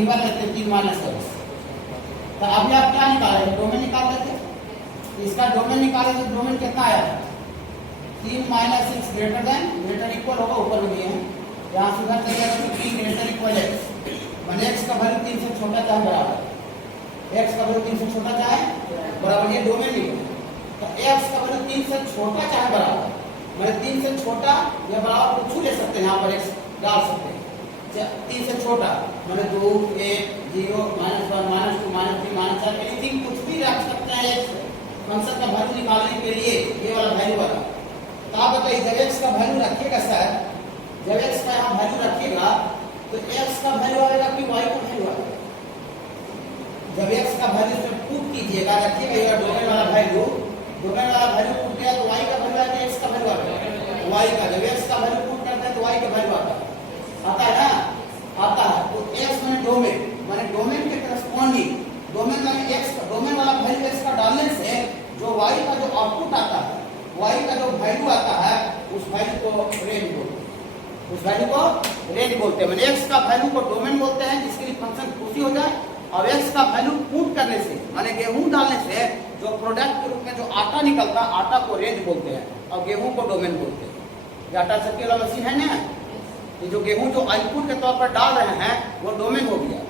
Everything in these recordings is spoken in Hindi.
गिवन रहते 3 माइनस एक्स। तो अभी आप क्या निकाले थे, डोमेन निकाल रहे थे, इसका डोमेन निकाले तो डोमेन कितना आया, 3 माइनस एक्स ग्रेटर इक्वल होगा, ऊपर में दिए हैं, यहाँ से उधर चले जाएगा 3 ग्रेटर इक्वल एक्स, माने एक्स का वैल्यू 3 से छोटा चाहे बराबर, एक्स का वैल्यू 3 से छोटा चाहे बराबर, ये डोमेन निकाले। तो एक्स का वैल्यू 3 से छोटा चाहे बराबर, माने 3 से छोटा या बराबर कुछ ले सकते हैं, यहाँ पर एक्स डाल सकते हैं, 3 से छोटा माने 2 1 0 -1 -2 -3 -4 एनीथिंग कुछ भी रख सकते हैं एक्स फंक्शन का वैल्यू निकालने के लिए, ये वाला वैल्यू वाला। तो आप बताइए जब एक्स का वैल्यू रखिएगा सर, जब एक्स का यहाँ वैल्यू रखिएगा तो एक्स का वैल्यू आएगा कि वाई का वैल्यू आएगा। जब एक्स का वैल्यू से पुट कीजिएगा, रखिएगा ये डोमेन वाला वैल्यू पुट किया तो वाई का वैल्यू आएगा, एक्स का वैल्यू आएगा वाई का। जब एक्स का वैल्यू पुट करते हैं तो वाई का वैल्यू आता है ना, आता है। तो एक्स माने डोमेन के करस्पॉन्डिंग, डोमेन माने एक्स का, डोमेन वाला वैल्यू एक्स का डालने से जो वाई का जो आउटपुट आता है, वाई का जो वैल्यू आता है, उस वैल्यू को रेंज बोलते हैं, उस वैल्यू को रेंज बोलते हैं। माने एक्स का वैल्यू को डोमेन बोलते हैं, जिसके लिए फंक्शन खुशी हो जाए, और एक्स का वैल्यू पुट करने से माने गेहूं डालने से जो प्रोडक्ट के रूप में जो आटा निकलता है, आटा को रेंज बोलते हैं और गेहूं को डोमेन बोलते हैं। ये आटा चक्की वाला मशीन है ना, ये जो गेहूं जो इनपुट के तौर पर डाल रहे हैं वो डोमेन हो गया,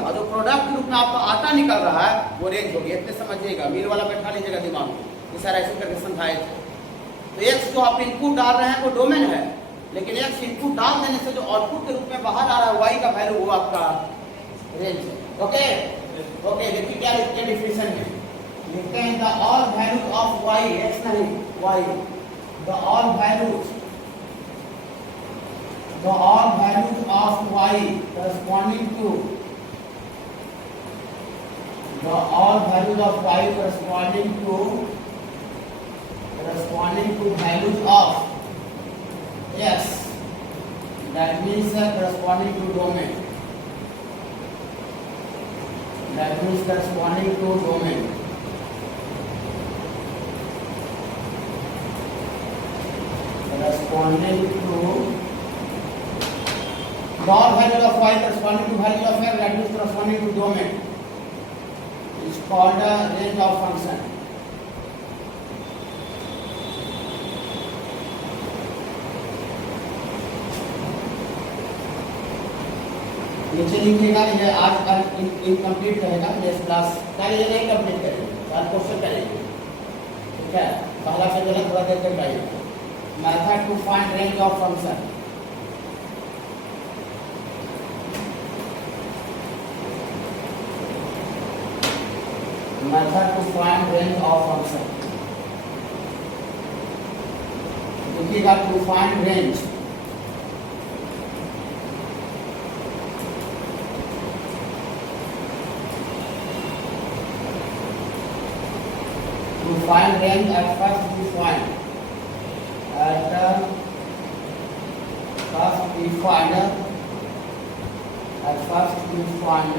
और जो प्रोडक्ट के रूप में आपका आटा निकल रहा है वो रेंज हो गया। इतने समझिएगा, मील वाला बैठा लीजिएगा दिमाग में, ये सारा ऐसे करके समझाए थे। तो एक्स जो आप इनपुट डाल रहे हैं वो डोमेन है, लेकिन एक्स इनपुट डाल देने से जो आउटपुट के रूप में बाहर आ रहा है वाई का वैल्यू, वो आपका रेंज है। ओके, देखिए क्या लिखते हैं डिफिनेशन में, लिखते हैं the all values of y, x नहीं y, the all values of y corresponding to values of x, that means corresponding to domain, corresponding to all value of y corresponding to value of x, that means corresponding to domain, is called a range of function. नीचे लिखिएगा, ये आज इनकम्प्लीट रहेगा, ये क्लास कल ये नहीं कंप्लीट करेंगे, कल क्वेश्चन करेंगे, ठीक है। पहला से गलत थोड़ा देर तक आइए। Method to find range of function, method to find range of function. देखिएगा to find range, at first we find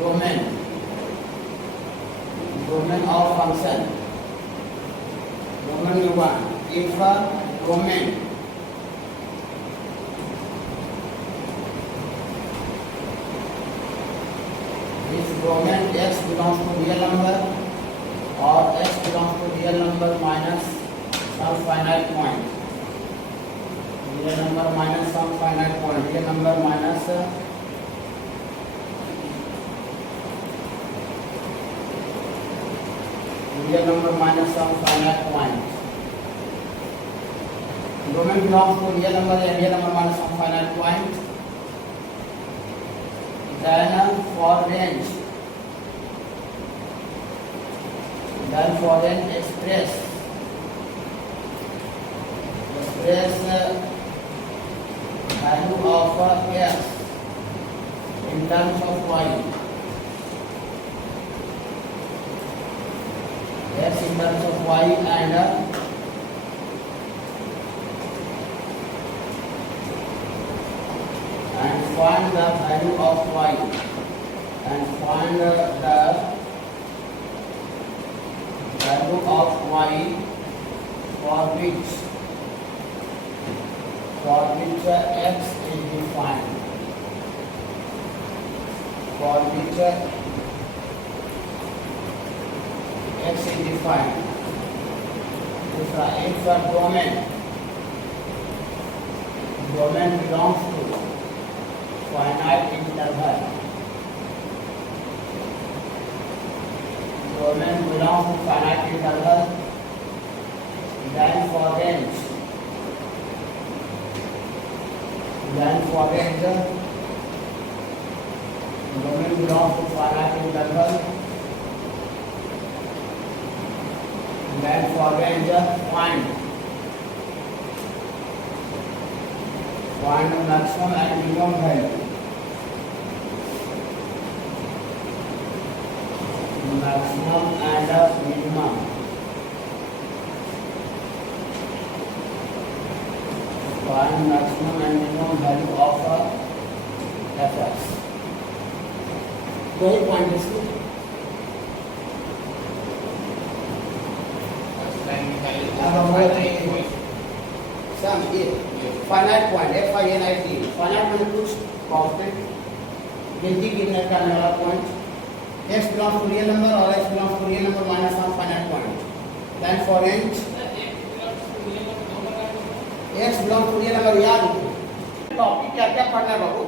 domain of function, domain one, if a domain x belongs to real number or x belongs to real number minus some finite point, real number minus some finite point, real number minus some finite point. Domain belongs to real number and real number minus some finite point. Then for range express value of x in terms of y, x in terms of y, and find the value of y, and find the value of y for which x is defined. integer x is defined. दूसरा if the domain belongs to finite interval. Domain belongs to finite interval. Then for range domain belongs to finite interval. Then for range find maximum and minimum value. Maximum and minimum. Find maximum and minimum value of fx. दो ही पॉइंट इसको सम ये फाइनाइट पॉइंट है फाइनाइट फाइनाइट मतलब कुछ कांस्टेंट गिनती करने वाला point x belongs to real number और x belongs to real number minus some finite point. Then for range x belongs to real number याद रखो टॉपिक क्या क्या पढ़ना है बाबू.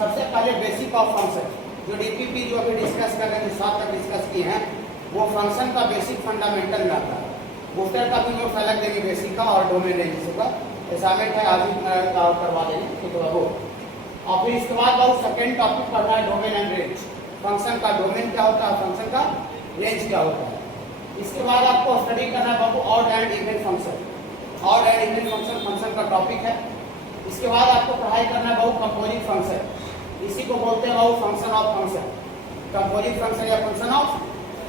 सबसे पहले बेसिक ऑफ फंक्शन जो डीपीपी जो अभी डिस्कस कर रहे थे 7 तक डिस्कस किए हैं वो फंक्शन का बेसिक फंडामेंटल में आता है. बूस्टर का भी नोट्स अलग देंगे बेसिक का और डोमेन रेंज का असाइनमेंट है आज ही करवा देंगे ठीक है बाबू. और फिर इसके बाद बाबू सेकंड टॉपिक पढ़ना है डोमेन एंड रेंज. फंक्शन का डोमेन क्या होता है फंक्शन का रेंज क्या होता है. इसके बाद आपको स्टडी करना है बाबू odd and even function. Odd and even function का टॉपिक है. इसके बाद आपको पढ़ाई करना है बाबू कंपोजिट फंक्शन. इसी को बोलते हैं बाबू function of function. Composite function या फंक्शन ऑफ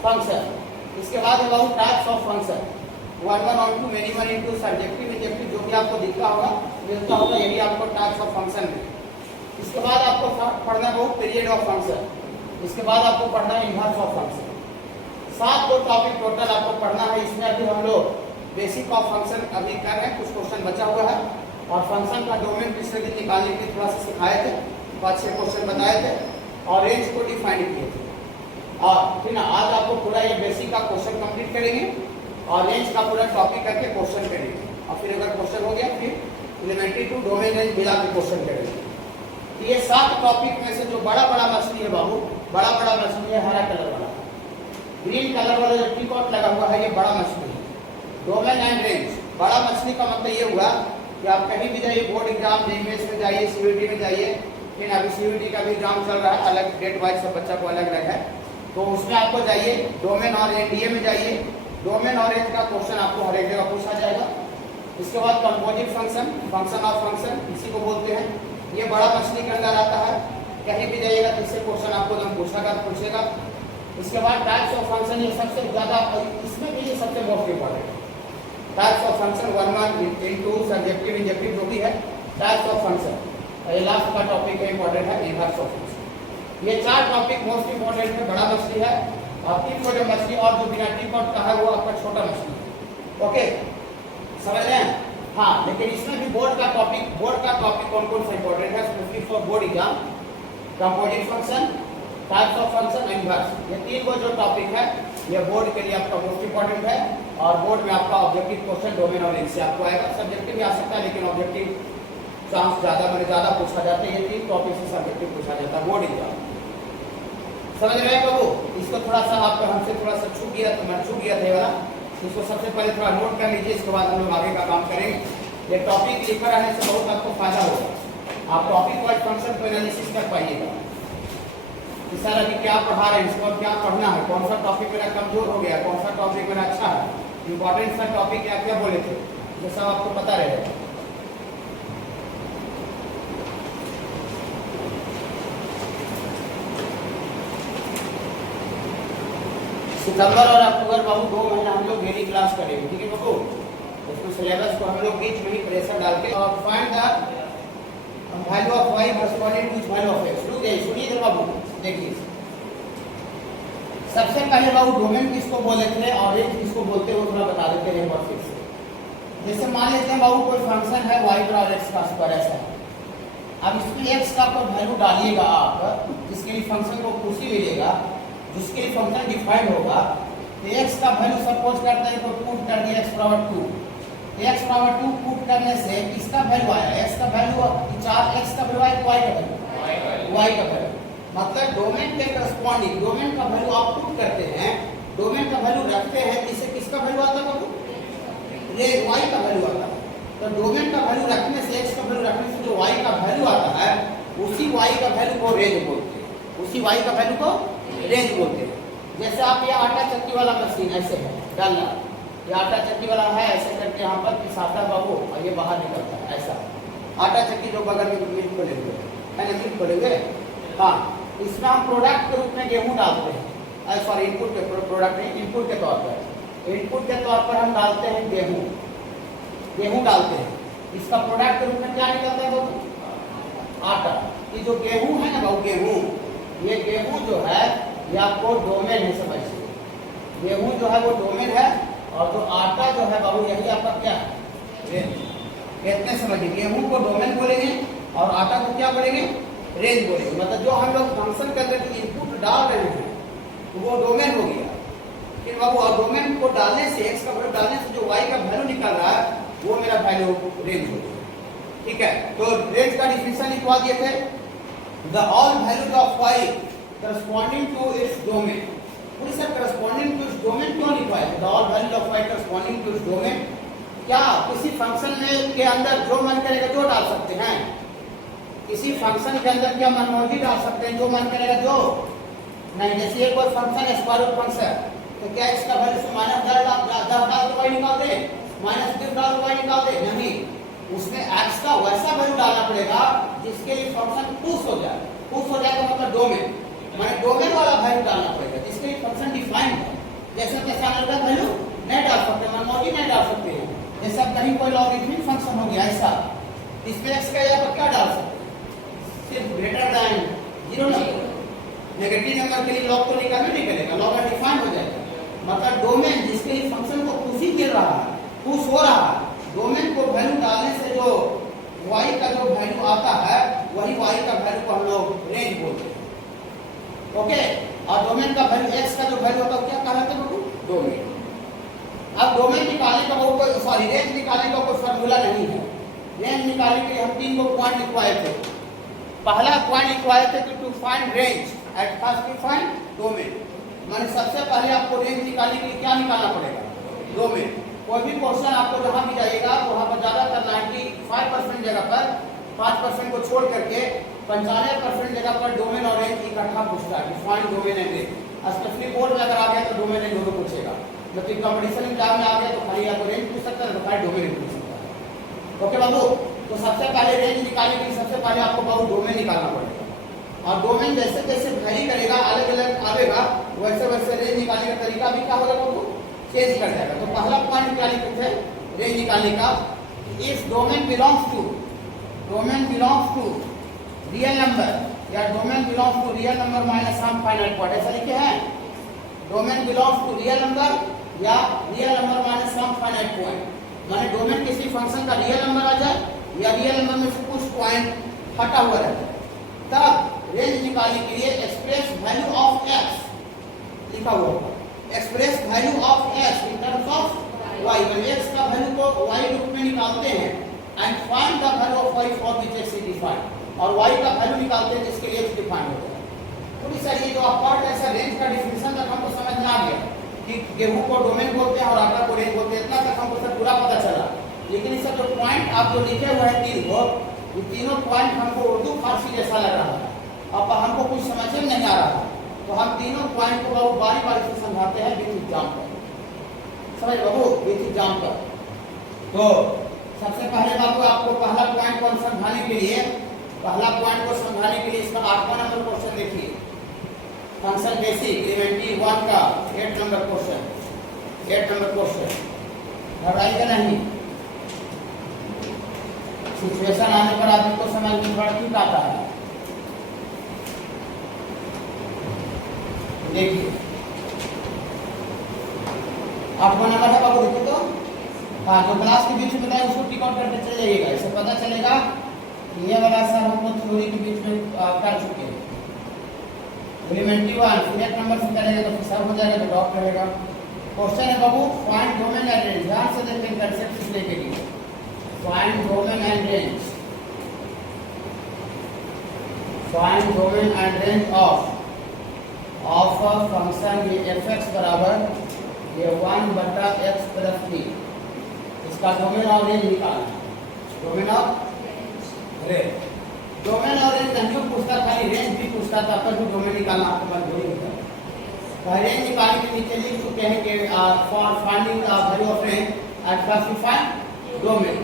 फंक्शन. इसके बाद है बाबू टाइप्स ऑफ फंक्शन 1 1 और 2 many one into subjective injective जो भी आपको दिखता होगा मिलता होगा यही आपको टाइप्स ऑफ फंक्शन है. इसके बाद आपको पढ़ना है बाबू पीरियड ऑफ फंक्शन. इसके बाद आपको पढ़ना है इनवर्स ऑफ फंक्शन. 7 को टॉपिक टोटल आपको पढ़ना है. इसमें अभी हम लोग बेसिक ऑफ फंक्शन अभी कर रहे हैं. कुछ क्वेश्चन बचा हुआ है और फंक्शन का डोमेन पिछले दिन निकालने के लिए थोड़ा सा सिखाए थे. 5-6 क्वेश्चन बताए थे और रेंज को डिफाइन किए थे. और फिर ना आज आपको पूरा ये बेसिक का क्वेश्चन कंप्लीट करेंगे और रेंज का पूरा टॉपिक करके क्वेश्चन करेंगे. और फिर अगर क्वेश्चन हो गया फिर एलिमेंट्री टू डोमेन रेंज मिला के क्वेश्चन करेंगे. ये 7 टॉपिक में से जो बड़ा मछली है बाबू बड़ा मछली है हरा कलर वाला ग्रीन कलर वाला जो टिकॉट लगा हुआ है ये बड़ा मछली है. डोमेन एंड रेंज बड़ा मछली का मतलब ये हुआ कि आप कहीं भी जाइए बोर्ड एग्जाम जेईएस में जाइए सीयूईटी में जाइए. लेकिन अभी सीयूईटी का भी एग्जाम चल रहा है अलग डेट वाइज सब बच्चा को अलग अलग है तो उसमें आपको जाइए डोमेन और एनडीए में जाइए. डोमेन और रेंज का क्वेश्चन आपको हर एक जगह पूछा जाएगा. इसके बाद composite function function of function इसी को बोलते हैं. ये बड़ा मछली के अंदर आता है. कहीं भी जाइएगा तो इससे क्वेश्चन आपको एकदम पूछेगा. इसके बाद टाइप्स ऑफ फंक्शन ये सबसे ज़्यादा इसमें भी ये सबसे मोस्ट इंपॉर्टेंट है. Types of function 1 1 into subjective injective जो भी है टाइप्स ऑफ फंक्शन. ये लास्ट का टॉपिक है इंपॉर्टेंट है इनवर्स ऑफ फंक्शन. ये 4 टॉपिक मोस्ट इंपॉर्टेंट है. बड़ा मछली है और 3 छोटे मछली और जो बिना टिकॉट का है वो आपका छोटा मछली है. ओके समझ रहे हैं. हाँ लेकिन इसमें भी बोर्ड का टॉपिक कौन सा इंपॉर्टेंट है specially for board exam. Composite function types of function inverse ये 3 को जो टॉपिक है ये बोर्ड के लिए आपका मोस्ट इंपॉर्टेंट है. और बोर्ड में आपका ऑब्जेक्टिव क्वेश्चन डोमेन और रेंज से आपको आएगा. सब्जेक्टिव भी आ सकता है लेकिन ऑब्जेक्टिव चांस ज़्यादा पूछा जाता है. ये 3 टॉपिक से सब्जेक्टिव पूछा जाता है बोर्ड एग्जाम. समझ रहे हैं बाबू. इसको थोड़ा सा आपको हमसे थोड़ा सा छू गया था वाला. इसको सबसे पहले थोड़ा नोट कर लीजिए. इसके बाद हम लोग आगे का काम करेंगे. ये टॉपिक लिखा रहने से बहुत आपको फायदा होगा. आप टॉपिक वाइज फंक्शन को एनालिसिस कर पाइएगा कि सर अभी क्या पढ़ा रहे हैं इसको और क्या पढ़ना है. कौन सा टॉपिक मेरा कमजोर हो गया कौन सा टॉपिक मेरा अच्छा है इंपॉर्टेंट सा टॉपिक क्या क्या बोले थे ये सब आपको पता रहेगा. सितंबर और अक्टूबर बाबू 2 महीना हम लोग डेली क्लास करेंगे. ठीक है बाबू. उसमें सिलेबस को हम लोग बीच में ही प्रेशर डाल के find the value of y corresponding to value of x. सुनिए इधर बाबू देखिए. सबसे पहले बाबू डोमेन किसको बोलते थे और रेंज किसको बोलते हैं वो थोड़ा बता देते हैं एक बार फिर से. जैसे मान लेते हैं बाबू कोई फंक्शन है y और x का स्क्वायर ऐसा. अब इसमें x का कोई वैल्यू डालिएगा आप, जिसके लिए फंक्शन को कुछ ही मिलेगा, जिसके लिए फंक्शन डिफाइंड होगा। तो x का वैल्यू सपोज करते हैं तो पुट कर दिया x power 2, x power 2 put करने से किसका वैल्यू आया, x का वैल्यू 4x का वैल्यू आया, y का वैल्यू, y का वैल्यू मतलब डोमेन के करस्पॉन्डिंग डोमेन का वैल्यू आप पुट करते हैं, डोमेन का वैल्यू रखते हैं, इससे किसका वैल्यू आता है बाबू, रेंज y का वैल्यू आता है। तो डोमेन का वैल्यू रखने से x का वैल्यू रखने से जो y का वैल्यू आता है, उसी y का वैल्यू को रेंज बोलते हैं, उसी y का वैल्यू को रेंज बोलते हैं। जैसे आप ये आटा चक्की वाला मशीन ऐसे है डालना, ये आटा चक्की वाला है, ऐसे करके यहाँ पर पिसाता बाबू और ये बाहर निकलता है ऐसा। आटा चक्की जो बगल में मिल खोले हुए है ना, मिल खोले हुए, हाँ इसमें हम प्रोडक्ट के रूप में गेहूँ डालते हैं, सॉरी इनपुट के प्रोडक्ट नहीं, इनपुट के तौर पर, इनपुट के तौर पर हम डालते हैं गेहूँ, गेहूँ डालते हैं। इसका प्रोडक्ट के रूप में क्या निकलता है बाबू, आटा। ये जो गेहूँ है ना बाबू, गेहूँ, ये गेहूँ जो है ये आपको डोमेन है, समझिए गेहूँ जो है वो डोमेन है, और जो आटा जो है बाबू यही आपका क्या है, कितने समझिए, गेहूँ को डोमेन बोलेंगे और आटा को क्या बोलेंगे, रेंज बोलेंगे। मतलब जो हम लोग फंक्शन के अंदर इनपुट डाल रहे हैं तो वो डोमेन हो गया। फिर बाबू और डोमेन को डालने से, x का वैल्यू डालने से जो y का वैल्यू निकल रहा है वो मेरा वैल्यू रेंज हो गया, ठीक है। तो रेंज का डिफिनेशन लिखवा दिए थे, the all values of y corresponding to its domain. पूरी sir corresponding to its domain क्यों लिखवा है, the all values of y corresponding to its domain. क्या किसी फंक्शन में के अंदर जो मन करेगा जो डाल सकते हैं, किसी फंक्शन के अंदर क्या मनमर्जी डाल सकते हैं, जो मन करेगा जो नहीं। जैसे ये कोई फंक्शन है स्क्वायर रूट फंक्शन, तो क्या इसका वैल्यू से -10 डाल के y निकाल दे, -10 डाल के y निकाल दे, नहीं, उसमें x का वैसा वैल्यू डालना पड़ेगा जिसके लिए फंक्शन पुश हो जाए। पुश हो जाए तो मतलब डोमेन, माने डोमेन वाला वैल्यू डालना पड़ेगा जिसके लिए फंक्शन डिफाइंड है। जैसे कि स्टैंडर्ड वैल्यू नहीं डाल सकते, मनमर्जी नहीं डाल सकते हैं। जैसे अब कहीं कोई लॉगरिथमिक फंक्शन हो गया ऐसा, इसमें x का या तो क्या डाल सकते, सिर्फ ग्रेटर देन 0 नहीं, नेगेटिव नंबर के लिए लॉग तो निकालना नहीं करेगा, लॉग डिफाइंड हो जाएगा। मतलब डोमेन जिसके लिए फंक्शन को पुश ही कर रहा है, पुश हो रहा है, डोमेन को वैल्यू डालने से जो y का जो वैल्यू आता है वही y का वैल्यू को हम लोग रेंज बोलते हैं, ओके। और डोमेन का वैल्यू x का जो वैल्यू होता है क्या कहलाता है, डोमेन। अब डोमेन निकालने का कोई, सॉरी रेंज निकालने का कोई फार्मूला नहीं है। रेंज निकालने के लिए हम 3 पॉइंट लिखवाए थे। पहला पॉइंट लिखवाए थे कि to find range at first to find domain, माने सबसे पहले आपको रेंज निकालने के लिए क्या निकालना पड़ेगा, डोमेन। कोई भी क्वेश्चन आपको जहां भी जाइएगा वहां पर ज्यादातर 95% जगह पर 5% को छोड़ करके 95% जगह पर डोमेन और रेंज इकट्ठा पूछता है, find domain and range. Specially board में अगर आ गया तो डोमेन एंड दोनों पूछेगा, लेकिन कंपटीशन एग्जाम में आ गया तो खाली या तो रेंज पूछ सकता है तो खाली डोमेन पूछ सकता है, ओके बाबू। तो सबसे पहले रेंज निकालने के लिए सबसे पहले आपको बाबू डोमेन निकालना पड़ेगा, और डोमेन जैसे जैसे वैरी करेगा, अलग अलग आवेगा, वैसे वैसे रेंज निकालने का तरीका भी क्या होगा बाबू, चेंज कर जाएगा। तो पहला पॉइंट क्या लिखे थे रेंज निकालने का, if domain belongs to real number या domain belongs to real number minus some finite point, ऐसा लिखे हैं। Domain belongs to real number या real number minus some finite point, माने डोमेन किसी फंक्शन का रियल नंबर आ जाए या रियल नंबर में से कुछ पॉइंट हटा हुआ रहता है, तब रेंज निकालने के लिए एक्सप्रेस वैल्यू ऑफ x लिखा हुआ होगा, express value of x in terms of y, मतलब x का वैल्यू को y रूप में निकालते हैं and find the value of y for which x is defined, और y का वैल्यू निकालते हैं जिसके लिए x डिफाइंड होता है। तो सर ये जो अपार्ट ऐसा रेंज का डिफिनेशन तक हमको समझ में आ गया कि गेहूं को डोमेन बोलते हैं और आटा को रेंज बोलते हैं, इतना तक हमको सर पूरा पता चला। लेकिन इस सब जो पॉइंट आप जो लिखे हुए हैं 3 को, ये तीनों पॉइंट हमको उर्दू फारसी जैसा लग रहा है, अब हमको कुछ समझ में नहीं आ रहा है, तो हम तीनों पॉइंट को बहुत बारी बारी से समझाते हैं विथ एग्जाम्पल, समझ बाबू, विथ एग्जाम्पल। तो सबसे पहले बाबू आपको पहला पॉइंट को समझाने के लिए, पहला पॉइंट को समझाने के लिए इसका 8वां नंबर क्वेश्चन देखिए, फंक्शन बेसिक एलिमेंट्री 1 का 8 नंबर क्वेश्चन, 8 नंबर क्वेश्चन। घबराइएगा नहीं, सिचुएशन आने पर आदमी को समझ में थोड़ा ठीक आता है। देखिए 8वां नंबर है बाबू, देखो तो हाँ, जो क्लास के बीच में बताया उसको टिक आउट करके चले जाइएगा, इससे पता चलेगा ये वाला सर हम लोग थ्योरी के बीच में कर चुके हैं। एलिमेंट्री वन फिर नंबर से करेंगे तो सब हो जाएगा, तो ड्रॉप रहेगा। क्वेश्चन है बाबू, फाइंड डोमेन एंड रेंज। ध्यान से देखें कंसेप्ट इसलिए के लिए, find domain and range, find domain and range of function ये fx बराबर ये 1/x प्लस 3। इसका डोमेन और रेंज निकालना है। डोमेन और रेंज, डोमेन और रेंज नहीं पूछता, खाली रेंज भी पूछता था, पर भी डोमेन निकालना आपको मजबूरी होता है। तो रेंज निकालने के नीचे लिख चुके हैं कि for finding the value of range at first we find domain.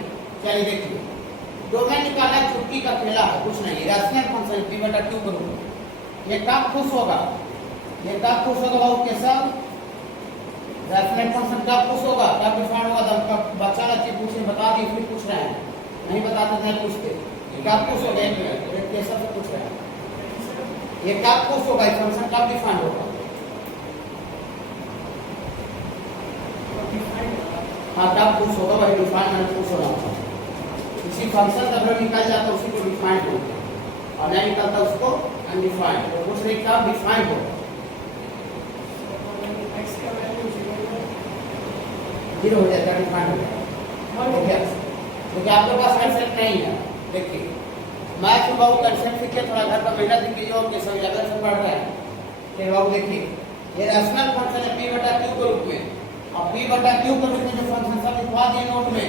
चलिए देखिए, डोमेन निकालना छुट्टी का खेला है, कुछ नहीं। रैशनल फंक्शन p/q करूँ, ये कब खुश होगा, ये कब खुश होगा बाबू कैसा? रैशनल फंक्शन कब खुश होगा, कब डिफाइन होगा? जब बच्चा बच्चे पूछे बता दी, फिर पूछ रहे हैं, नहीं बताते नहीं पूछते। कब खुश होगा? एक कैसा से पूछ रहे हैं, ये कब खुश होगा? ये फंक्शन कब डिफाइन होगा? हाँ, कब खुश होगा वही डिफाइन मैंने खुश होना होगा। किसी फंक्शन का अगर निकल जाता है उसी को डिफाइन होगा, और नहीं निकलता उसको अनडिफाइंड। तो पूछ रही कब डिफाइन होगा? जीरो हो जाता है, डिफाइन हो जाता है। क्योंकि आपके पास कंसेप्ट नहीं है। देखिए मैथ में बाबू कंसेप्ट सीखिए, थोड़ा घर पर मेहनत कीजिए और सभी लेवल से पढ़ रहे हैं। फिर बाबू देखिए, ये रैशनल फंक्शन है p/q के रूप में, और p/q के रूप में जो फंक्शन सब लिखवा दिए नोट में।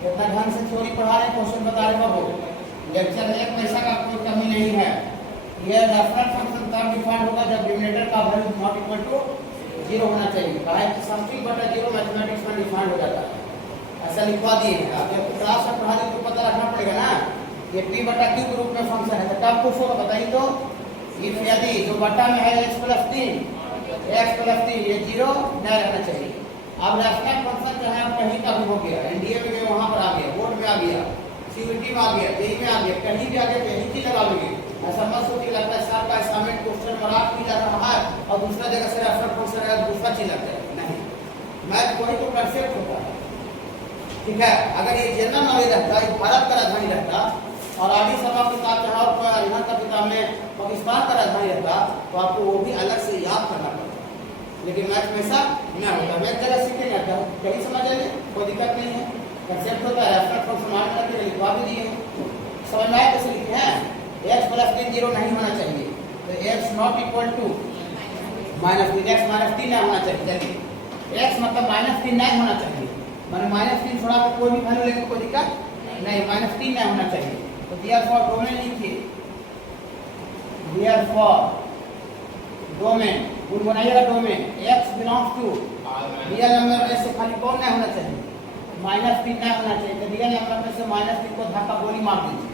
इतना ढंग से थ्योरी पढ़ा रहे, क्वेश्चन बता रहे बाबू, लेक्चर में एक पैसा का कोई कमी नहीं है। ये रैशनल फंक्शन तब डिफाइन होगा जब डिनोमिनेटर का वैल्यू नॉट इक्वल टू 0 होना चाहिए। कहा है कि समथिंग बटा 0 मैथमेटिक्स में डिफाइन हो जाता है, ऐसा लिखवा दिए हैं। आप जब क्लास में पढ़ा दी तो पता रखना पड़ेगा ना, ये p/q के रूप में फंक्शन है। तो कब खुश होगा बताइए तो? इफ यदि जो बटा में है x + 3 ये 0 नहीं रहना चाहिए। अब रैशनल फंक्शन जो है कहीं का भी हो गया, एनडीए में गए वहां पर आ गया, बोर्ड में आ गया, सीयूटी में आ गया, जेईई में आ गया, कहीं भी आ गया, यही चीज लगाओगे। ऐसा मत सोचिए लगता है सर का असाइनमेंट क्वेश्चन मराठ भी जा रहा है और दूसरा जगह से रैशनल फंक्शन है दूसरा चीज लगता है। नहीं, मैथ कोई तो कंसेप्ट होता है, ठीक है। अगर ये जनरल नॉलेज रहता, ये भारत का राजधानी रहता, और आदि सभा किताब जहाँ हरियाणा का किताब में पाकिस्तान का राजधानी रहता, तो आपको वो भी अलग से याद करना पड़ता। लेकिन मैथ में ऐसा नहीं होता। मैथ जगह सीखेंगे कहीं समझ लेंगे, कोई दिक्कत नहीं है। कंसेप्ट होता है, रैशनल फंक्शन मान करके लिखवा भी दिए, समझ में आया कैसे लिखे हैं? x + 3 0 नहीं होना चाहिए, तो x not equal to -3, x - 3 नहीं होना चाहिए। चलिए x मतलब -3 नहीं होना चाहिए, मैंने -3 छोड़ा तो कोई भी वैल्यू लेंगे कोई दिक्कत नहीं, -3 नहीं होना चाहिए। तो देयरफॉर डोमेन लिखिए, देयरफॉर डोमेन गुण बनाइएगा, domain x belongs to real number में से खाली कौन नहीं होना चाहिए? -3 नहीं होना चाहिए। तो रियल नंबर में से -3 को धक्का गोली मार दीजिए।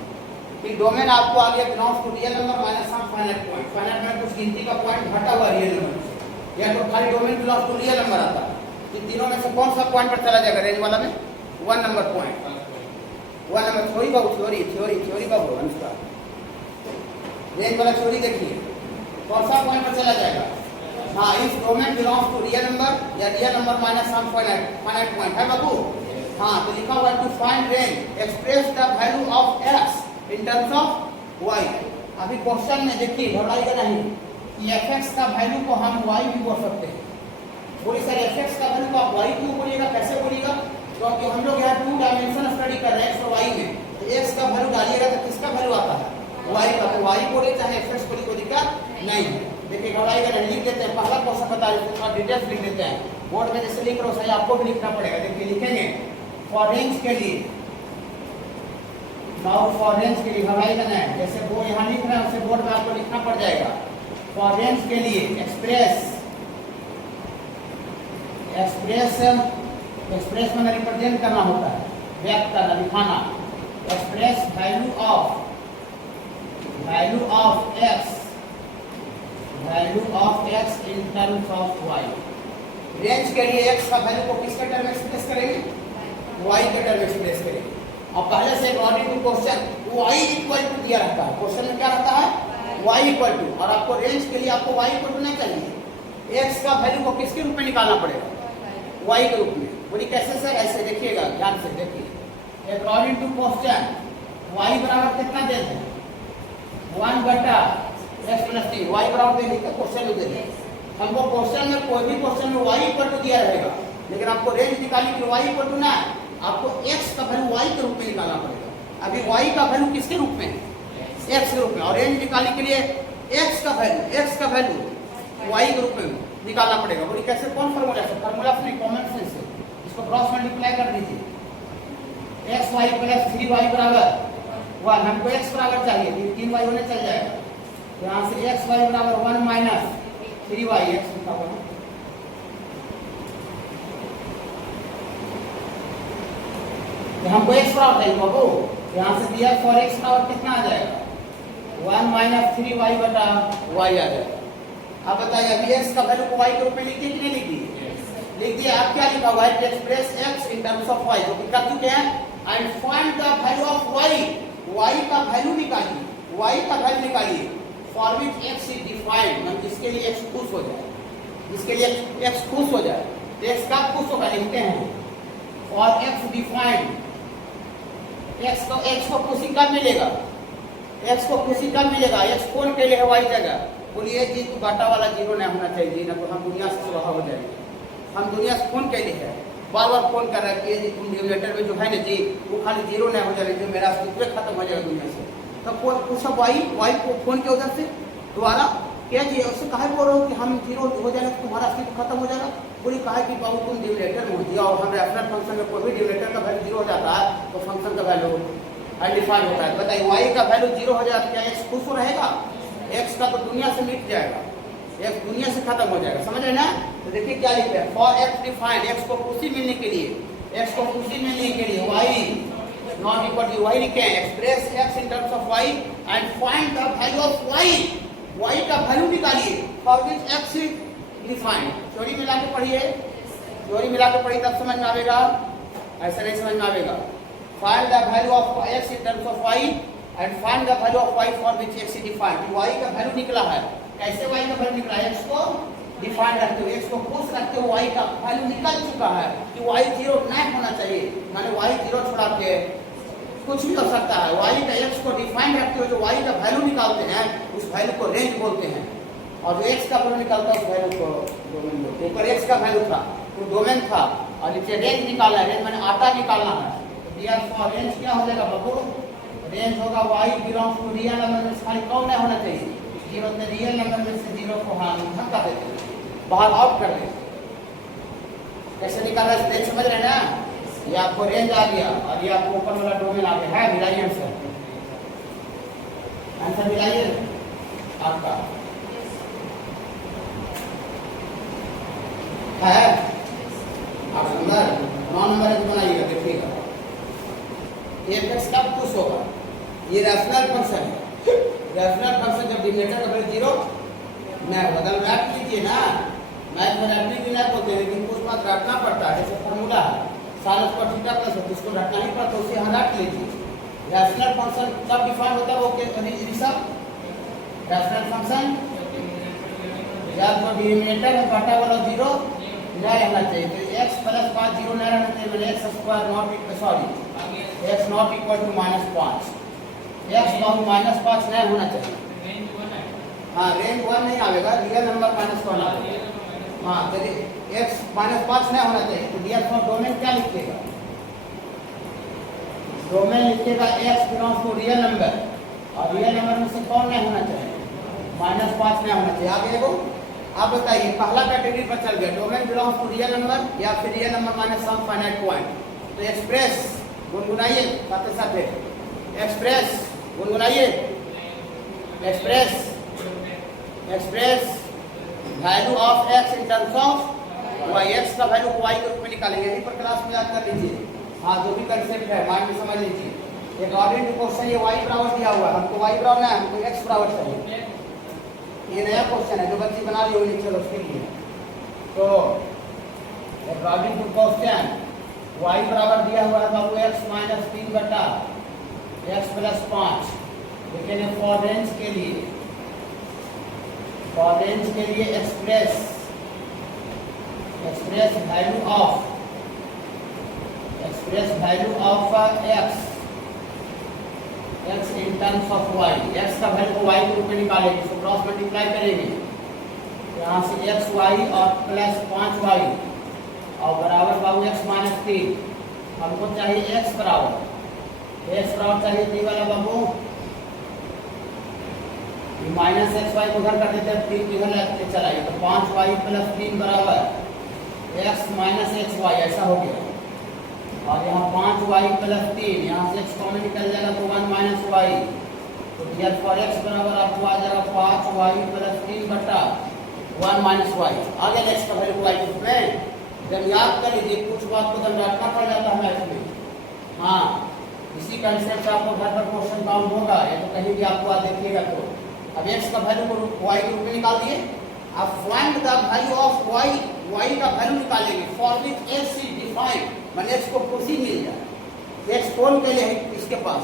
फिर डोमेन आपको आ गया belongs to real number -1 finite point. Finite में कुछ गिनती का पॉइंट घटा हुआ रियल नंबर से, या तो खाली domain belongs to real number आता है। इन तीनों में से कौन सा पॉइंट पर चला जाएगा? रेंज वाला में 1 नंबर पॉइंट, 1 नंबर थ्योरी बाबू, थ्योरी बाबू अनुसार रेंज वाला थ्योरी देखिए कौन सा पॉइंट पर चला जाएगा। हाँ, इस domain belongs to real number या रियल नंबर -1 फाइनाइट पॉइंट है बाबू। हाँ, तो लिखा हुआ to find range express the value of x in terms of y। अभी क्वेश्चन में देखिए, घबराइएगा नहीं, कि fx का वैल्यू को हम y भी बोल सकते हैं। बोलिए सर fx का वैल्यू को आप y क्यों बोलिएगा, कैसे बोलिएगा? क्योंकि हम लोग यहाँ 2 डायमेंशन स्टडी कर रहे हैं, x और y में। तो x का वैल्यू डालिएगा तो किसका वैल्यू आता है? y का। तो y बोले चाहे fx बोले कोई दिक्कत नहीं है। देखिए घबराइएगा नहीं, लिख देते हैं। पहला क्वेश्चन बता देते हैं, थोड़ा डिटेल्स लिख देते हैं। बोर्ड में जैसे लिख रहे हो सही आपको भी लिखना पड़ेगा। देखिए लिखेंगे फॉर रेंज के लिए, नाउ फॉर रेंज के लिए घबराइएगा नहीं, जैसे वो यहाँ लिख रहे हैं उसे बोर्ड में आपको लिखना पड़ जाएगा। फॉर रेंज के लिए एक्सप्रेस में रिप्रेजेंट करना होता है, व्यक्त करना, दिखाना। Express value of x in terms of y। Range के लिए x का वैल्यू को किसके टर्म में एक्सप्रेस करेंगे? y के टर्म में एक्सप्रेस करेंगे। और पहले से according to question y equal to दिया रहता है, क्वेश्चन में क्या रहता है? y इक्वल टू, और आपको रेंज के लिए आपको y इक्वल टू नहीं चाहिए, x का वैल्यू को किसके रूप में निकालना पड़ेगा? y के रूप में। बोली कैसे सर? ऐसे देखिएगा, ध्यान से देखिए। अकॉर्डिंग टू क्वेश्चन y बराबर कितना दे दें 1 बटा x प्लस टी, y बराबर दे देंगे क्वेश्चन में दे दें। हमको क्वेश्चन में कोई भी क्वेश्चन में y इक्वल टू दिया रहेगा, लेकिन आपको रेंज निकालने के लिए y इक्वल टू ना है, आपको x का वैल्यू y के रूप में निकालना पड़ेगा। अभी y का वैल्यू किसके रूप में है x के रूप में, और रेंज निकालने के लिए x का वैल्यू y के रूप में निकालना पड़ेगा। बोलिए कैसे, कौन फार्मूला से, फार्मूला से नहीं, कॉमन सेंस से इसको क्रॉस मल्टीप्लाई कर दीजिए। xy प्लस 3y बराबर 1, हमको x बराबर चाहिए, 3y होने चल जाएगा, यहाँ से xy बराबर 1 माइनस 3y, x लिखा हुआ है, हमको x बराबर चाहिए बाबू, यहाँ से दिया फॉर x बराबर कितना आ जाएगा 1 माइनस 3y बटा y आ जाएगा। अब बताइए अभी x का वैल्यू को y के रूप में लिख दिए कि नहीं लिख दिए, लिख दिए। आप क्या लिखा हुआ है, to express x in terms of y, जो कि कर चुके हैं, and find the value of y, y का वैल्यू निकालिए, y का वैल्यू निकालिए for which x is defined, मतलब जिसके लिए x खुश हो जाए, जिसके लिए x खुश हो जाए, तो x कब खुश होगा लिखते हैं, फॉर x डिफाइंड, x को खुशी कब मिलेगा, x को खुशी कब मिलेगा, x कौन के लिए है y जगह, बोलिए जी तो बाटा वाला जीरो नहीं होना चाहिए जी, ना तो हम दुनिया से सुबह हो जाएंगे। हम दुनिया से फोन के लिए है, बार बार फोन कर रहा है कि जी तुम न्यूलेटर में जो है ना जी वो खाली जीरो नहीं हो जाएगा, जो मेरा अस्तित्व खत्म हो जाएगा दुनिया से। तब वो सब वाई को फोन के उधर से दोबारा क्या जी, उससे कहा बोल रहा हूँ कि हम जीरो हो जाएगा तो तुम्हारा अस्तित्व खत्म हो जाएगा, बोली कहा कि बाबू तुम न्यूलेटर में हो दिया, और हम रेफरेंस फंक्शन में कोई भी न्यूलेटर का वैल्यू जीरो हो जाता है तो फंक्शन का वैल्यू आइडेंटिफाई होता है। बताइए वाई का वैल्यू जीरो हो जाए तो क्या एक्स खुश रहेगा, एक्स का तो दुनिया से मिट जाएगा, एक्स दुनिया से खत्म हो जाएगा, समझ रहे ना। तो देखिए क्या लिखते हैं, फॉर एक्स डिफाइंड, एक्स को खुशी मिलने के लिए, एक्स को खुशी मिलने के लिए y not equal to y लिखे, express x in terms of y and find the value of y, y का वैल्यू निकालिए for which x is defined. Theory मिला के पढ़िए, थ्योरी मिला के पढ़िए तब समझ में आएगा, ऐसा नहीं समझ में आएगा। Find the value of x in terms of y and find the value of y for which x is defined. Y का वैल्यू निकला है, कैसे वाई का वैल्यू निकला है, एक्स को डिफाइंड रखते हुए, एक्स को खुश रखते हुए वाई का वैल्यू निकल चुका है कि वाई जीरो नहीं होना चाहिए, माने वाई जीरो छोड़ा के कुछ भी हो सकता है। वाई का एक्स को डिफाइंड रखते हुए जो वाई का वैल्यू निकालते हैं उस वैल्यू को रेंज बोलते हैं, और जो एक्स का वैल्यू निकलता है उस वैल्यू को डोमेन बोलते हैं। ऊपर एक्स का वैल्यू था वो डोमेन था, और नीचे रेंज निकालना है, रेंज मैंने आटा निकालना है, तो दिया फॉर रेंज क्या हो जाएगा बाबू, रेंज होगा y belongs to real number में खाली कौन नहीं होना चाहिए, जीरो में रियल नंबर में से जीरो को हम धक्का देते हैं, बाहर आउट कर देते। कैसे निकाल रहे हैं समझ रहे हैं ना, ये आपको रेंज आ गया और ये आपको ऊपर वाला डोमेन आ गया है। मिलाइए आंसर, आंसर मिलाइए आपका है, आप सुंदर 9 नंबर बनाइएगा, देखिएगा एफ कब खुश होगा, ये रैशनल फंक्शन है, रैशनल फंक्शन जब डिनोमिनेटर का वैल्यू जीरो मैं बदल रख लीजिए ना, मैथ में रखने की नहीं बोलते लेकिन कुछ बात रखना पड़ता है, जैसे फॉर्मूला है साइन स्क्वायर थीटा प्लस उसको रखना ही पड़ता है, उसे यहाँ रख लीजिए। रैशनल फंक्शन कब डिफाइन होता है, वो सब रैशनल फंक्शन या तो डिनोमिनेटर में घटा वाला जीरो नहीं रहना चाहिए, तो x प्लस 5 जीरो नहीं रहना चाहिए, मैंने x square not equal sorry x not equal to -5, x बाहु -5 नहीं होना चाहिए। हाँ रेंज 1 नहीं आएगा, रियल नंबर -1 आएगा। हाँ चलिए एक्स -5 नहीं होना चाहिए, तो दिया तो डोमेन क्या लिखेगा, डोमेन लिखेगा x belongs to real number, और रियल नंबर में से कौन नहीं होना चाहिए, -5 नहीं होना चाहिए। आगे देखो आप बताइए, पहला कैटेगरी पर चल गया, domain belongs to real number या फिर real number minus some finite point, तो एक्सप्रेस गुनगुनाइए साथ साथ, एक्सप्रेस गुनगुनाइए, express express value of x in terms of y, x का वैल्यू वाई के रूप में निकालेंगे, यहीं पर क्लास में याद कर लीजिए। हाँ जो भी कंसेप्ट है माइंड में समझ लीजिए। एक ऑर्डिनरी क्वेश्चन ये वाई बराबर दिया हुआ है, हमको वाई बराबर ना, हमको एक्स बराबर चाहिए, ये नया क्वेश्चन है जो बच्चे बना लिए हुए चलो उसके लिए। तो अकॉर्डिंग टू क्वेश्चन वाई बराबर दिया हुआ है बाबू एक्स माइनस 3 बटा एक्स प्लस 5, लेकिन फॉर रेंज के लिए, फॉर रेंज के लिए express value of x x in terms of y, x का वैल्यू को y के रूप में निकालेंगे, इसको क्रॉस मल्टीप्लाई करेंगे, यहाँ से एक्स वाई और प्लस 5y और बराबर बाबू x माइनस 3, हमको चाहिए x बराबर चाहिए 3 वाला बाबू, माइनस एक्स वाई को उधर कर देते हैं, 3 इधर लेते चलाइए, तो 5y प्लस 3 बराबर x माइनस एक्स वाई, ऐसा हो गया। और यहाँ 5y प्लस 3, यहाँ से x कॉमन निकल जाएगा तो 1 माइनस वाई, तो डियर फॉर x बराबर आपको आ जाएगा 5y प्लस 3 बटा 1 माइनस वाई। आ गया x का वैल्यू y के रूप में। जब याद कर लीजिए कुछ बात को जब रखना पड़ जाता है मैथ में, हाँ इसी कंसेप्ट से आपको घर पर क्वेश्चन काउंट होगा, या तो कहीं भी आपको आ देखिएगा। तो अब x का वैल्यू को y के रूप में निकाल दिए, अब find the value of y, y का वैल्यू निकालेंगे for which x is defined, माने x को कुर्सी मिल जाए। x कौन के लिए इसके पास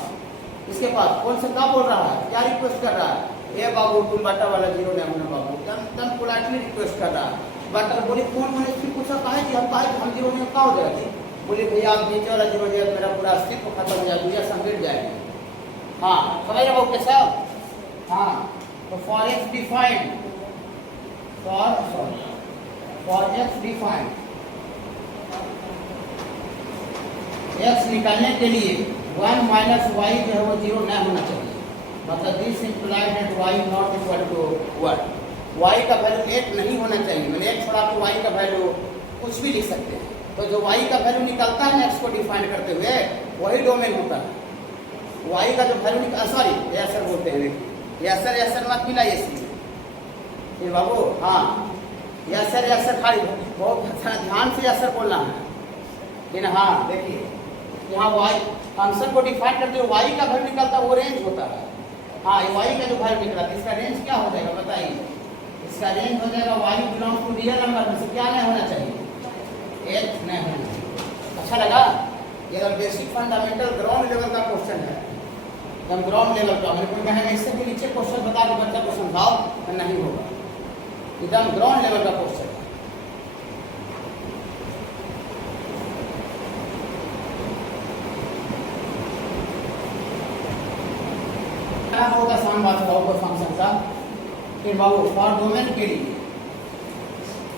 कौन से क्या बोल रहा है, क्या रिक्वेस्ट कर रहा है, ए बाबू तुम बटा वाला जीरो नहीं होना बाबू, एकदम पोलाइटली रिक्वेस्ट कर रहा है। बट बोले कौन, मैंने फिर पूछा कहा कि हम जीरो नहीं क्या हो जाएगा, बोले भैया आप नीचे वाला जीरो जाए, मेरा पूरा अस्तित्व खत्म हो जाएगा, दुनिया सब गिर जाएगी। हाँ समझ रहे हो कैसा, हाँ तो for x defined, for x defined, x निकालने के लिए 1 माइनस वाई जो है वो जीरो नहीं होना चाहिए, मतलब this implied that y not equal to 1, y का वैल्यू 8 नहीं होना चाहिए, मैंने एक छोड़ा तो वाई का वैल्यू कुछ भी लिख सकते हैं। तो जो वाई का वैल्यू निकलता है एक्स को डिफाइन करते हुए वही डोमेन होता है। वाई का जो वैल्यू निकल, सॉरी एसर बोलते हैं, देखिए एसर मत मिलाइए ये बाबू, हाँ एसर खाली बहुत ध्यान से एसर बोलना है, लेकिन हाँ देखिए यहाँ वाई फंक्शन को डिफाइन करते हुए वाई का वैल्यू निकलता है वो रेंज होता है। हाँ ये वाई का जो वैल्यू निकला इसका रेंज क्या हो जाएगा बताइए, इसका रेंज हो जाएगा y belongs to real number में से क्या नहीं होना चाहिए, 8 नहीं होना चाहिए। अच्छा लगा, ये अगर बेसिक फंडामेंटल ग्राउंड लेवल का क्वेश्चन है, हम ग्राउंड लेवल का हमें कोई कहेंगे इससे भी नीचे क्वेश्चन बता के बच्चा को समझाओ तो नहीं होगा, एकदम ग्राउंड लेवल का क्वेश्चन है। क्या होगा आसान बात है बाबू फंक्शन का, फिर बाबू फॉर डोमेन के लिए,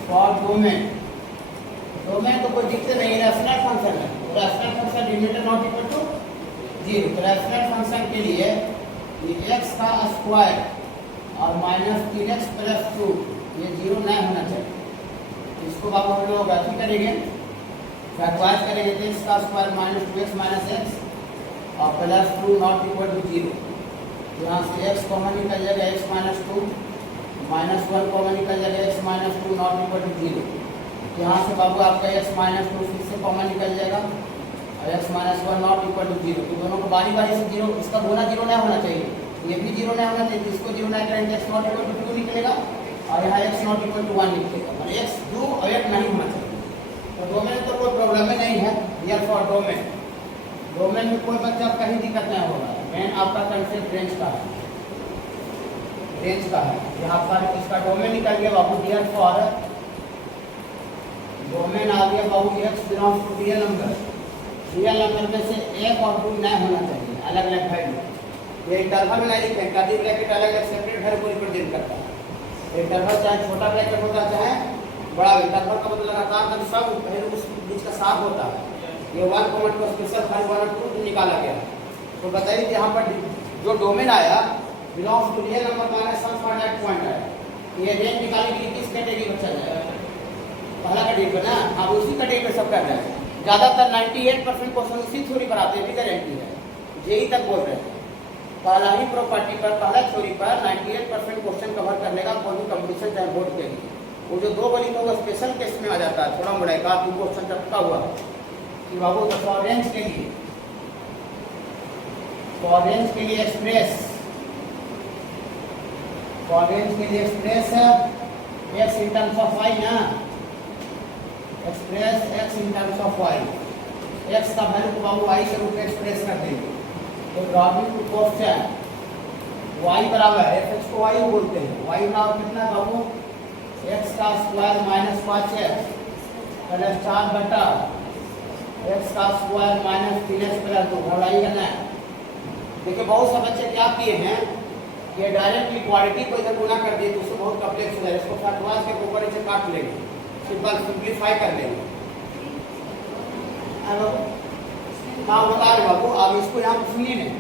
फॉर डोमेन तो कोई दिक्कत नहीं, रैशनल फंक्शन है, rational function denominator not equal to 0, तो रैशनल फंक्शन के लिए x का स्क्वायर और माइनस 3x प्लस 2 ये 0 नहीं होना चाहिए। इसको बाबू हम लोग अथी करेंगे, फैक्टराइज करेंगे, तो x का square minus 2x minus x और प्लस 2 नॉट इक्वल टू 0, यहाँ से x कॉमन निकल जाएगा, x माइनस 2 माइनस 1 कॉमन निकल जाएगा, x minus 2 not equal to 0, यहाँ से बाबू आपका x माइनस 2 फिर से कॉमन निकल जाएगा और x minus 1 not equal to 0, तो दोनों को बारी बारी से 0, इसका दोनों 0 नहीं होना चाहिए, ये भी 0 नहीं होना चाहिए, इसको 0 नहीं करेंगे x नॉट इक्वल टू 2 निकलेगा और यहाँ x नॉट इक्वल टू 1 निकलेगा, मतलब x 2 और 1 नहीं होना चाहिए। तो डोमेन तो कोई प्रॉब्लम ही नहीं है, रियल फॉर डोमेन में कोई बच्चा कहीं दिक्कत नहीं होगा। मेन आपका कंसेप्ट रेंज का है, यहाँ पर इसका डोमेन निकल गया बाबू, रियल फॉर डोमेन आ गया बाबू x belongs to real number में से 1 और 2 नहीं होना चाहिए, अलग अलग वैल्यू, ये इंटरवल में नहीं लिखेंगे, कर्ली ब्रैकेट अलग अलग सेपरेट वैल्यू को रिप्रेजेंट करता है। इंटरवल चाहे छोटा ब्रैकेट होता चाहे बड़ा, इंटरवल का मतलब लगातार का सब वैल्यू उस बीच का साफ होता है। ये 1 कॉमन को स्पेशल फाइल 1 और 2 निकाला गया। तो बताइए यहाँ पर जो डोमेन आया belongs to real number minus some finite point आया, ये रेंज निकालने के लिए किस कैटेगरी बचा जाएगा, पहला कैटेगरी ना, अब उसी कैटेगरी में सब कर रहे हैं। ज़्यादातर 98% क्वेश्चन उसी थ्योरी पर आते हैं, भी गारंटी है, जेई तक बोल रहे हैं। पहला ही प्रॉपर्टी पर, पहला थ्योरी पर 98% क्वेश्चन कवर करने का कोई भी कंपटीशन चाहे बोर्ड के लिए, वो जो 2 बनी तो वो स्पेशल केस में आ जाता है, थोड़ा मोड़ा एक आध क्वेश्चन टपका हुआ कि बाबू तो फॉर रेंज के लिए एक्सप्रेस है x in terms of y ना, express x in terms of y, x का वैल्यू बाबू y के रूप में एक्सप्रेस कर देंगे। तो ड्रॉपिंग टू क्वेश्चन y बराबर fx को y बोलते हैं, y बराबर कितना बाबू x का स्क्वायर माइनस 5x प्लस 4 बटा x का स्क्वायर माइनस 3x प्लस 2 घटाइएगा ना, देखिए बहुत से बच्चे क्या किए हैं, ये डायरेक्टली क्वालिटी को इधर गुना कर दिए तो उसको बहुत कॉम्प्लेक्स हो जाए, इसको फैक्टराइज के ऊपर इसे काट लेंगे, सिंप्लीफाई कर लेंगे। हाँ बता रहे बाबू, अब इसको यहाँ पर सुनिए नहीं,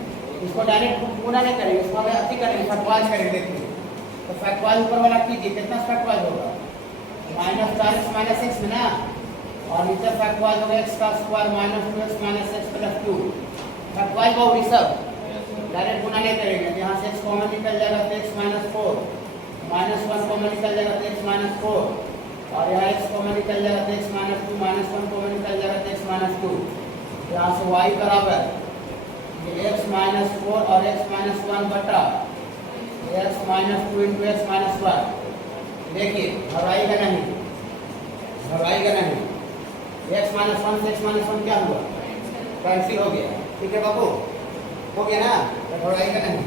इसको डायरेक्ट गुना नहीं करेंगे, इसको हमें अति करेंगे, फैक्टराइज करेंगे। देखिए तो फैक्टराइज ऊपर वाला कीजिए, कितना फैक्टराइज होगा, -4x -x में ना, और नीचे फैक्टराइज होगा x का स्क्वायर -2x -x + 2। फैक्टराइज बाबू ये सब डायरेक्ट गुना नहीं करेंगे, यहाँ से x कॉमन निकल जाएगा तो x -4, -1 कॉमन निकल जाएगा तो x -4, और यहाँ x कॉमन निकल जाएगा तो x -2, -1 कॉमन निकल जाएगा तो x -2। यहाँ से y बराबर x -4 और x -1 बटा x -2 × x -1। देखिए घबराइएगा नहीं, घबराइएगा नहीं, x -1 से x -1 क्या हुआ, कैंसिल हो गया। ठीक है बाबू, हो गया ना, तो घबराइएगा नहीं,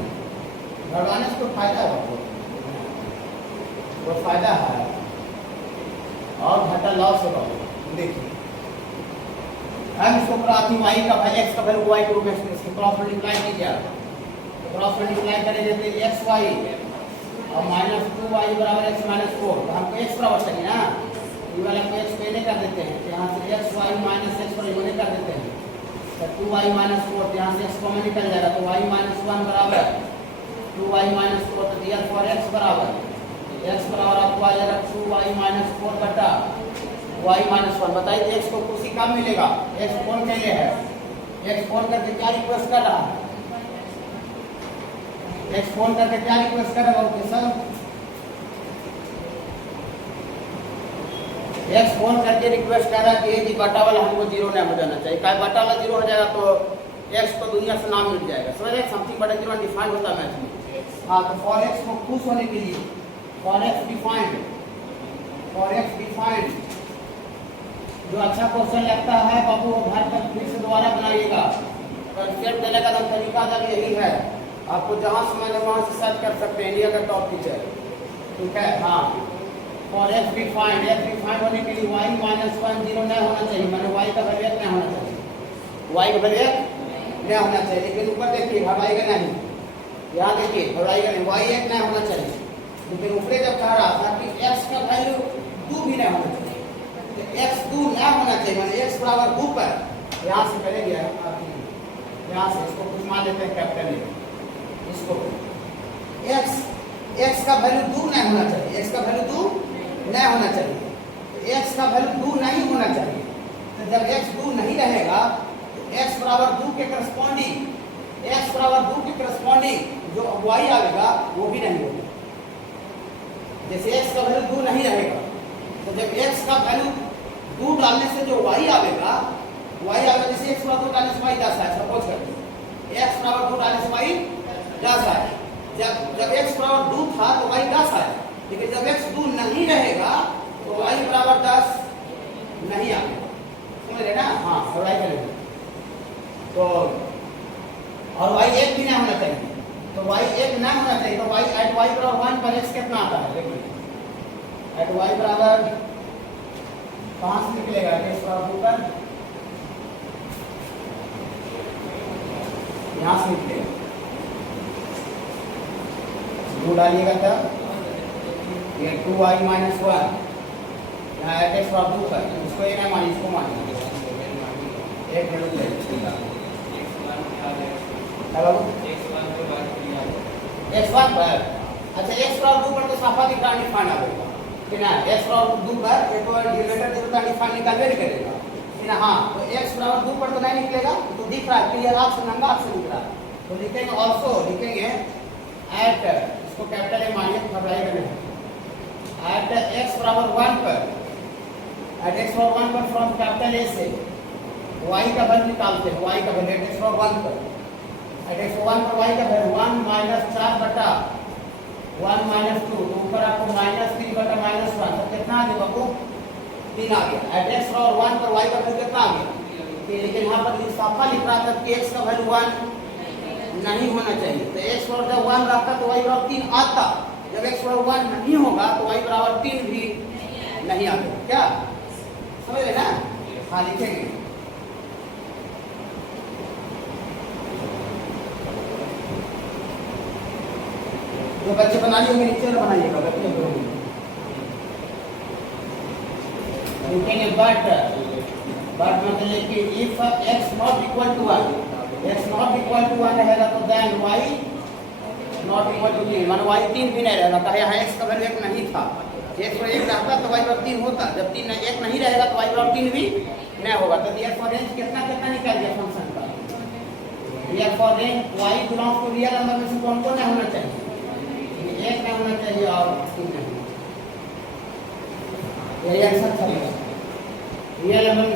घबराने से कोई फायदा है बाबू, कोई फायदा है और घाटा लॉस होगा। देखिए हम इसको प्राथी y का भाई x का वैल्यू y के रूप में इसको क्रॉस मल्टीप्लाई कीजिए, क्रॉस मल्टीप्लाई करेंगे तो xy और -2y बराबर x -4, तो हमको x बराबर चाहिए ना, ये वाला को x पहले कर देते हैं, तो यहाँ से xy -x पर इन्हें कर देते हैं, तो 2y -4, तो यहाँ से x कॉमन निकल जाएगा, तो y -1 बराबर 2y -4, तो दिया फॉर x बराबर आपको आ जाएगा 2y -4 बटा y -1। बताइए x को कुर्सी कब मिलेगा, x फोन के लिए है, x फोन करके क्या रिक्वेस्ट कर रहा है, x फोन करके क्या रिक्वेस्ट कर रहा है सर, x फोन करके रिक्वेस्ट कर रहा है कि जी बटा वाला हमको 0 नहीं हो जाना चाहिए, क्या बटा वाला 0 हो जाएगा तो x को दुनिया से नाम मिल जाएगा, समझ रहे, समथिंग बटा 0 डिफाइन होता है मैथ में। हाँ तो फॉर x को खुश होने के लिए फॉर x डिफाइंड, जो अच्छा क्वेश्चन लगता है बाबू वो घर पर फिर से दोबारा बनाइएगा, कंसेप्ट देने का तरीका जब यही है, आपको जहाँ से मैंने वहाँ से सर्च कर सकते हैं, इंडिया का टॉप टीचर। ठीक है, हाँ फॉर x डिफाइंड होने के लिए y -1 0 नहीं होना चाहिए, मैंने y का वैल्यू नहीं होना चाहिए, y का वैल्यू नहीं होना चाहिए, लेकिन ऊपर देखिए घबराइएगा नहीं, यहाँ देखिए घबराइएगा नहीं, y 1 नहीं होना चाहिए, लेकिन ऊपर जब कह रहा था कि x का वैल्यू 2 भी नहीं होना चाहिए, x 2 नहीं होना चाहिए, मैंने x बराबर 2 पर यहाँ से करेंगे, यहाँ से इसको कुछ मान लेते हैं कैपिटल ए, इसको x का वैल्यू 2 नहीं होना चाहिए, x का वैल्यू 2 नहीं होना चाहिए, तो x का वैल्यू 2 नहीं होना चाहिए, तो जब x 2 नहीं रहेगा तो x बराबर 2 के करस्पॉन्डिंग जो y आएगा वो भी नहीं होगा। जैसे x का वैल्यू 2 नहीं रहेगा तो जब x का वैल्यू 2 डालने से जो y आएगा, जैसे x बराबर 2 डालने से y 10 है, सपोज करते x बराबर 2 डालने से y 10 है, जब x बराबर 2 था तो y 10 है, लेकिन जब x 2 नहीं रहेगा तो y बराबर 10 नहीं आएगा, समझ रहे ना। हाँ और y करेंगे तो और y 1 भी नहीं होना चाहिए, तो y 1 नहीं होना चाहिए, तो y एट y बराबर 1 पर x कितना आता है, देखिए एट y बराबर कहाँ से निकलेगा, x बराबर 2 पर यहाँ से निकलेगा, 2 डालिएगा तब ये 2y -1 यहाँ एट x बराबर 2 पर, इसको ये ना मानिए, इसको मानिए, एक मिनट लेगा x1 पर, अच्छा x बराबर 2 पर तो साफा दिख रहा डिफाइन आएगा कि ना, x बराबर 2 पर एक और डिनोमिनेटर देता डिफाइन निकालवे नहीं करेगा कि ना। हाँ तो x बराबर 2 पर तो नहीं निकलेगा, तो दिख रहा है क्लियर, आपसे नंगा आपसे दिख रहा है, तो लिखेंगे ऑल्सो, लिखेंगे एट, इसको कैपिटल ए मानिए, घबराइएगा नहीं, एट x बराबर 1 पर, एट x बराबर 1 पर फ्रॉम कैपिटल ए से y का वैल्यू निकालते हैं, y का वैल्यू एट x बराबर 1 पर, एट x बराबर 1 पर y का वैल्यू 1 -4 बटा 1 -2, तो ऊपर आपको -3 बटा -1, तो कितना आ गया बाबू, 3 आ गया। एट x बराबर 1 पर y का वैल्यू कितना आ गया, लेकिन यहाँ पर साफा लिख रहा था कि x का वैल्यू 1 नहीं होना चाहिए, तो x बराबर जब 1 रखता तो y बराबर 3 आता, जब x बराबर 1 नहीं होगा तो y बराबर 3 भी नहीं आता, क्या समझ रहे ना। हाँ लिखेंगे जो बच्चे बना लिए होंगे नीचे वाला बनाइएगा बच्चे लिखेंगे बट मतलब कि if x not equal to 1 x not equal to 1 रहेगा तो then y not equal to 3 माने y 3 भी नहीं रहेगा तो यहाँ x का वैल्यू 1 नहीं था x पर 1 रहता तो y पर 3 होता जब 3 1 नहीं रहेगा तो y पर 3 भी नहीं होगा तो therefore रेंज कितना कितना निकल गया फंक्शन का therefore range y belongs to real number में से कौन कौन नहीं होना चाहिए 1 नहीं होना चाहिए और 3 नहीं यही आंसर चलेगा रियल नंबर